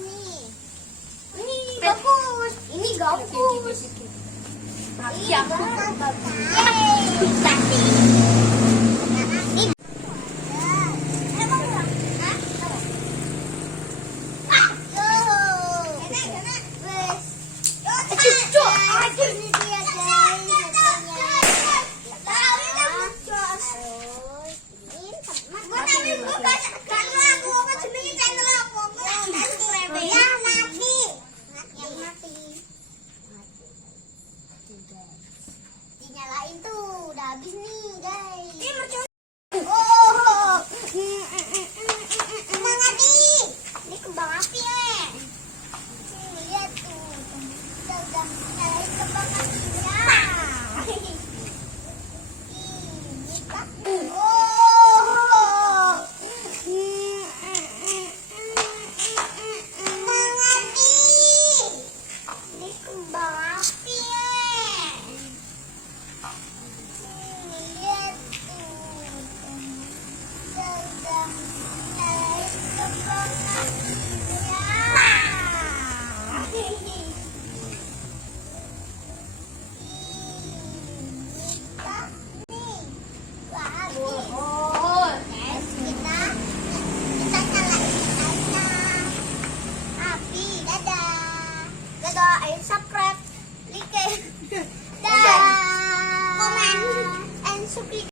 nih. Ini bagus. Ini gabus. Iya, bagus. Dinyalain tuh, udah habis nih guys. Oh, kembang api. Ini kembang api ya. Lihat tuh, kita udah nyalain kembang apinya. Ini kan. Oh, kembang api. Ini kembang api ya. Lihat tuh, kita udah nyalain kembang apinya. Subscribe, like, dan komen, and subscribe.